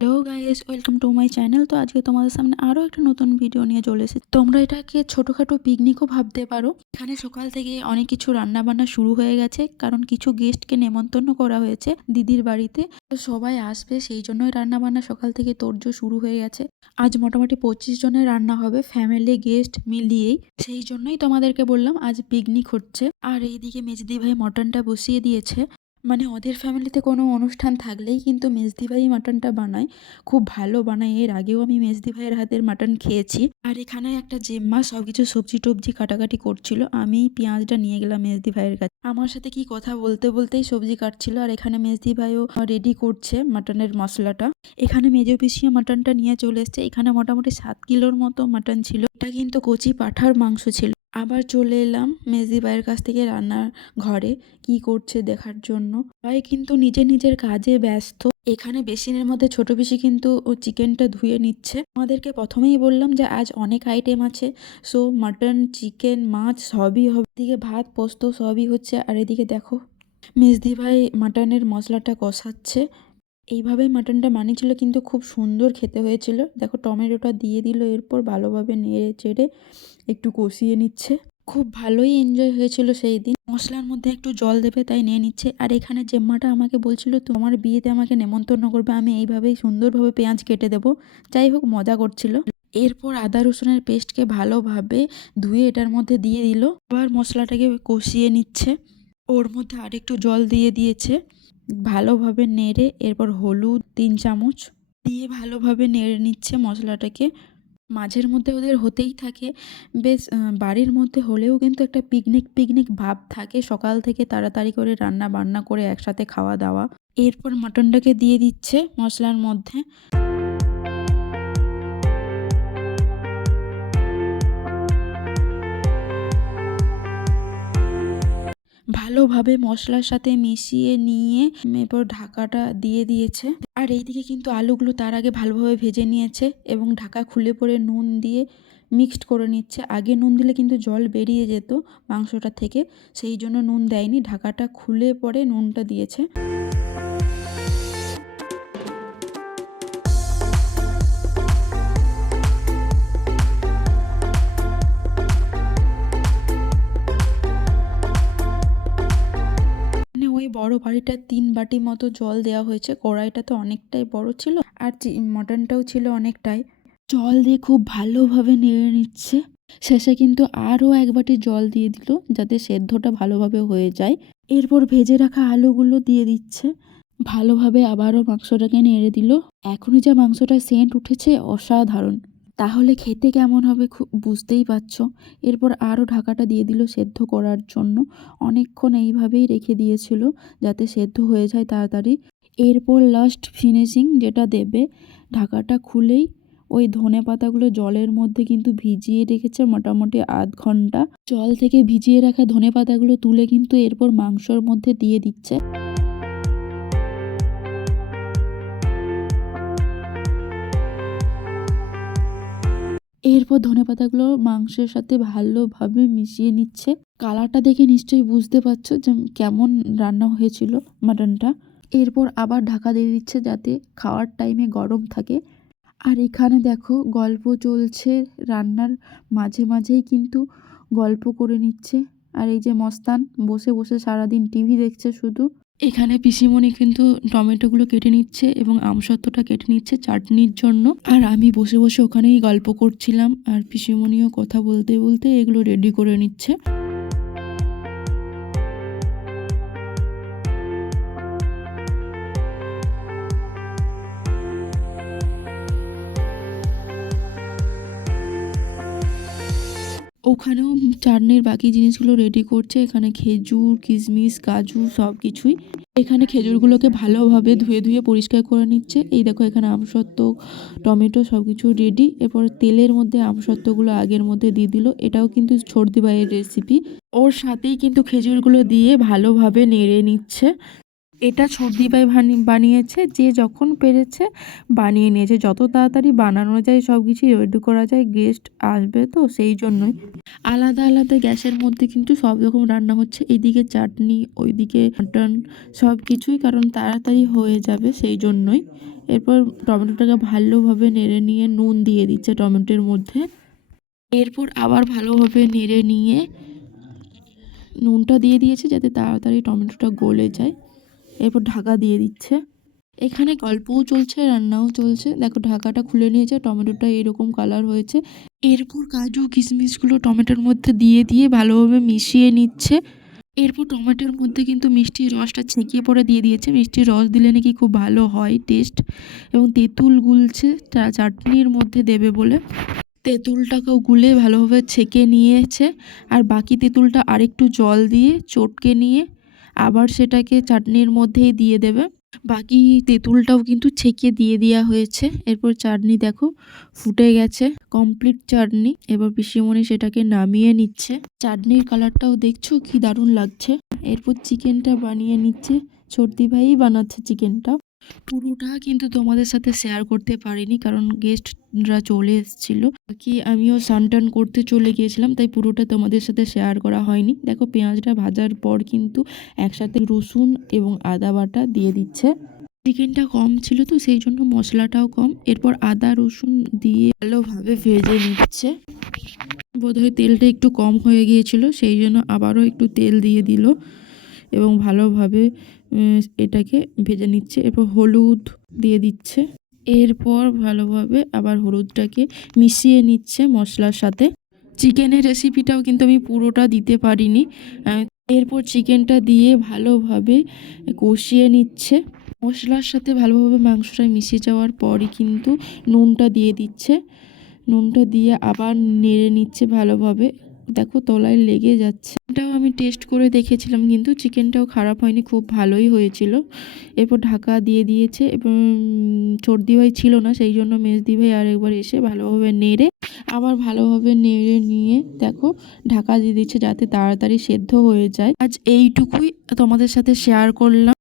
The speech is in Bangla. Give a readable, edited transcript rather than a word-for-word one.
Hello guys, welcome to my channel. তো আজকে তোমাদের সামনে আরও একটা নতুন ভিডিও নিয়ে চলে এসেছি। তোমরা এটাকে ছোটোখাটো পিকনিকও ভাবতে পারো। এখানে সকাল থেকে অনেক কিছু রান্না বান্না শুরু হয়ে গেছে, কারণ কিছু গেস্টকে নেমন্তন্ন করা হয়েছে দিদির বাড়িতে। তো সবাই আসবে, সেই জন্যই রান্না বান্না সকাল থেকে তোড়জোড় শুরু হয়ে গেছে। আজ মোটামুটি 25 জনের রান্না হবে, ফ্যামিলি গেস্ট মিলিয়েই। সেই জন্যই তোমাদেরকে বললাম আজ পিকনিক হচ্ছে। আর এইদিকে মেজদি ভাই মটনটা বসিয়ে দিয়েছে। মানে ওদের ফ্যামিলিতে কোনো অনুষ্ঠান থাকলেই কিন্তু মেজদি ভাই মাটনটা বানায়, খুব ভালো বানায়। এর আগেও আমি মেজদি ভাইয়ের হাতের মাটন খেয়েছি। আর এখানে একটা জেম্মা সব কিছু সবজি টবজি কাটাকাটি করছিল, আমি পেঁয়াজটা নিয়ে গেলাম মেজদি ভাইয়ের কাছে। আমার সাথে কি কথা বলতে বলতেই সবজি কাটছিল। আর এখানে মেজদি ভাইও রেডি করছে মাটনের মশলাটা। এখানে মেজো পিসিয়া মাটনটা নিয়ে চলে এসছে। এখানে মোটামুটি 7 কিলোর মতো মাটন ছিল। এটা কিন্তু কচি পাঁঠার মাংস ছিল। আবার চলে এলাম মেজদি ভাইয়ের কাছ থেকে রান্নার ঘরে কি করছে দেখার জন্য। ভাই কিন্তু নিজের কাজে ব্যস্ত। এখানে বেসিনের মধ্যে ছোট পিসি কিন্তু ও চিকেনটা ধুয়ে নিচ্ছে। আমাদেরকে প্রথমেই বললাম যে আজ অনেক আইটেম আছে, সো মাটন, চিকেন, মাছ সবই হবে। এদিকে ভাত, পোস্ত সবই হচ্ছে। আর এদিকে দেখো মেজদি ভাই মাটনের মশলাটা কষাচ্ছে। এইভাবেই মাটনটা বানিয়েছিল, কিন্তু খুব সুন্দর খেতে হয়েছিল। দেখো টমেটোটা দিয়ে দিল, এরপর ভালোভাবে নেড়ে চেড়ে একটু কষিয়ে নিচ্ছে। খুব ভালোই এনজয় হয়েছিল সেই দিন। মশলার মধ্যে একটু জল দেবে তাই নিয়ে নিচ্ছে। আর এখানে জেম্মাটা আমাকে বলছিল তোমার বিয়েতে আমাকে নেমন্তন্ন করবে, আমি এইভাবেই সুন্দরভাবে পেঁয়াজ কেটে দেবো। যাই হোক, মজা করছিল। এরপর আদা রসুনের পেস্টকে ভালোভাবে ধুয়ে এটার মধ্যে দিয়ে দিল। আবার মশলাটাকে কষিয়ে নিচ্ছে। ওর মধ্যে আরেকটু জল দিয়ে দিয়েছে। ভালোভাবে নেড়ে এরপর হলুদ 3 চামচ দিয়ে ভালোভাবে নেড়ে নিচ্ছে মশলাটাকে। মাঝের মধ্যে ওদের হতেই থাকে বেশ, বাড়ির মধ্যে হলেও কিন্তু একটা পিকনিক পিকনিক ভাব থাকে। সকাল থেকে তাড়াতাড়ি করে রান্না বান্না করে একসাথে খাওয়া দাওয়া। এরপর মাটনটাকে দিয়ে দিচ্ছে মশলার মধ্যে। ভালোভাবে মশলার সাথে মিশিয়ে নিয়ে এরপর ঢাকাটা দিয়ে দিয়েছে। আর এইদিকে কিন্তু আলুগুলো তার আগে ভালোভাবে ভেজে নিয়েছে এবং ঢাকা খুলে পরে নুন দিয়ে মিক্সড করে নিচ্ছে। আগে নুন দিলে কিন্তু জল বেরিয়ে যেত মাংসটা থেকে, সেই জন্য নুন দেয়নি। ঢাকাটা খুলে পরে নুনটা দিয়েছে। মানে ওই বড় বাটিটা 3 বাটি মতো জল দেওয়া হয়েছে। কড়াইটা তো অনেকটাই বড় ছিল, আর মটনটাও ছিল অনেকটাই। জল দিয়ে খুব ভালোভাবে নেড়ে নিচ্ছে। শেষে কিন্তু আরও 1 বাটি জল দিয়ে দিল যাতে সেদ্ধটা ভালোভাবে হয়ে যায়। এরপর ভেজে রাখা আলুগুলো দিয়ে দিচ্ছে। ভালোভাবে আবারও মাংসটাকে নেড়ে দিল। এখনই যা মাংসটা সেন্ট উঠেছে অসাধারণ। তাহলে খেতে কেমন হবে খুব বুঝতেই পারছো। এরপর আরও ঢাকাটা দিয়ে দিল সেদ্ধ করার জন্য। অনেকক্ষণ এইভাবেই রেখে দিয়েছিল যাতে সেদ্ধ হয়ে যায় তাড়াতাড়ি। এরপর লাস্ট ফিনিশিং যেটা দেবে, ঢাকাটা খুলেই ওই ধনেপাতাগুলো জলের মধ্যে কিন্তু ভিজিয়ে রেখেছে মোটামুটি আধ ঘন্টা। জল থেকে ভিজিয়ে রাখা ধনেপাতাগুলো তুলে কিন্তু এরপর মাংসর মধ্যে দিয়ে দিচ্ছে। এরপর ধনেপাতাগুলো মাংসের সাথে ভালোভাবে মিশিয়ে নিচ্ছে। কালারটা দেখে নিশ্চয়ই বুঝতে পারছো যে কেমন রান্না হয়েছিল মাটনটা। এরপর আবার ঢাকা দিয়ে দিচ্ছে যাতে খাওয়ার টাইমে গরম থাকে। আর এখানে দেখো গল্প চলছে, রান্নার মাঝে মাঝেই কিন্তু গল্প করে নিচ্ছে। আর এই যে মস্তান বসে বসে সারাদিন টিভি দেখছে শুধু। এখানে পিসিমণি কিন্তু টমেটোগুলো কেটে নিচ্ছে এবং আমসত্ত্বটা কেটে নিচ্ছে চাটনির জন্য। আর আমি বসে বসে ওখানেই গল্প করছিলাম, আর পিসিমণিও কথা বলতে বলতে এগুলো রেডি করে নিচ্ছে। ওখানেও চাটনির বাকি জিনিসগুলো রেডি করছে। এখানে খেজুর, কিশমিশ, কাজু সব কিছুই। এখানে খেজুরগুলোকে ভালোভাবে ধুয়ে ধুয়ে পরিষ্কার করে নিচ্ছে। এই দেখো এখানে আমসত্ত্ব, টমেটো সব কিছু রেডি। এরপর তেলের মধ্যে আমসত্ত্বগুলো আগের মধ্যে দিয়ে দিল। এটাও কিন্তু সর্দি ভাইয়ের রেসিপি। ওর সাথেই কিন্তু খেজুরগুলো দিয়ে ভালোভাবে নেড়ে নিচ্ছে। এটা সর্দি ভাই বানিয়েছে, যে যখন পেরেছে বানিয়ে নিয়েছে। যত তাড়াতাড়ি বানানো যায় সব কিছুই রেডি করা যায়, গেস্ট আসবে তো সেই জন্যই। আলাদা আলাদা গ্যাসের মধ্যে কিন্তু সব রকম রান্না হচ্ছে। এইদিকে চাটনি, ওইদিকে মাটন, সব কিছুই কারণ তাড়াতাড়ি হয়ে যাবে সেই জন্যই। এরপর টমেটোটাকে ভালোভাবে নেড়ে নিয়ে নুন দিয়ে দিচ্ছে টমেটোর মধ্যে। এরপর আবার ভালোভাবে নেড়ে নিয়ে নুনটা দিয়ে দিয়েছে যাতে তাড়াতাড়ি টমেটোটা গলে যায়। এরপর ঢাকা দিয়ে দিচ্ছে। এখানে গল্পও চলছে, রান্নাও চলছে। দেখো ঢাকাটা খুলে নিয়েছে, টমেটোটা এরকম কালার হয়েছে। এরপর কাজু কিশমিশগুলো টমেটোর মধ্যে দিয়ে দিয়ে ভালোভাবে মিশিয়ে নিচ্ছে। এরপর টমেটোর মধ্যে কিন্তু মিষ্টির রসটা ছেঁকিয়ে পরে দিয়ে দিয়েছে। মিষ্টির রস দিলে নাকি খুব ভালো হয় টেস্ট। এবং তেঁতুল গুলছে চাটনির মধ্যে দেবে বলে। তেঁতুলটাকেও গুলে ভালোভাবে ছেঁকে নিয়েছে। আর বাকি তেঁতুলটা আরেকটু জল দিয়ে চটকে নিয়ে আবার সেটাকে চাটনির মধ্যেই দিয়ে দেবে। বাকি তেঁতুলটাও কিন্তু ছেঁকে দিয়ে দেওয়া হয়েছে। এরপর চাটনি দেখো ফুটে গেছে, কমপ্লিট চাটনি। এবার পিসিমণি সেটাকে নামিয়ে নিচ্ছে। চাটনির কালারটাও দেখছো কি দারুণ লাগছে। এরপর চিকেনটা বানিয়ে নিচ্ছে, ছোটদি ভাই বানাচ্ছে চিকেনটা। পুরোটা কিন্তু তোমাদের সাথে শেয়ার করতে পারিনি কারণ গেস্টরা চলে এসেছিলো। কি আমিও স্নান টান করতে চলে গিয়েছিলাম, তাই পুরোটা তোমাদের সাথে শেয়ার করা হয়নি। দেখো পেঁয়াজটা ভাজার পর কিন্তু একসাথে রসুন এবং আদা বাটা দিয়ে দিচ্ছে। চিকেনটা কম ছিল তো সেই জন্য মশলাটাও কম। এরপর আদা রসুন দিয়ে ভালোভাবে ভেজে নিচ্ছে। বোধহয় তেলটা একটু কম হয়ে গিয়েছিল, সেই জন্য আবারও একটু তেল দিয়ে দিল এবং ভালোভাবে এটাকে ভেজে নিচ্ছে। এরপর হলুদ দিয়ে দিচ্ছে। এরপর ভালোভাবে আবার হলুদটাকে মিশিয়ে নিচ্ছে মশলার সাথে। চিকেনের রেসিপিটাও কিন্তু আমি পুরোটা দিতে পারিনি। এরপর চিকেনটা দিয়ে ভালোভাবে কষিয়ে নিচ্ছে। মশলার সাথে ভালোভাবে মাংসটা মিশে যাওয়ার পরই কিন্তু নুনটা দিয়ে দিচ্ছে। নুনটা দিয়ে আবার নেড়ে নিচ্ছে ভালোভাবে। দেখো তলায় লেগে যাচ্ছে। এটাও আমি টেস্ট করে দেখেছিলাম, কিন্তু চিকেনটাও খারাপ হয়নি, খুব ভালোই হয়েছিল। এরপর ঢাকা দিয়ে দিয়েছে এবং ছোটদি ভাই ছিল না, সেই জন্য মেজদি ভাই আরেকবার এসে ভালোভাবে নেড়ে আবার ভালোভাবে নেড়ে নিয়ে দেখো ঢাকা দিয়ে দিচ্ছে যাতে তাড়াতাড়ি সেদ্ধ হয়ে যায়। আজ এইটুকুই তোমাদের সাথে শেয়ার করলাম।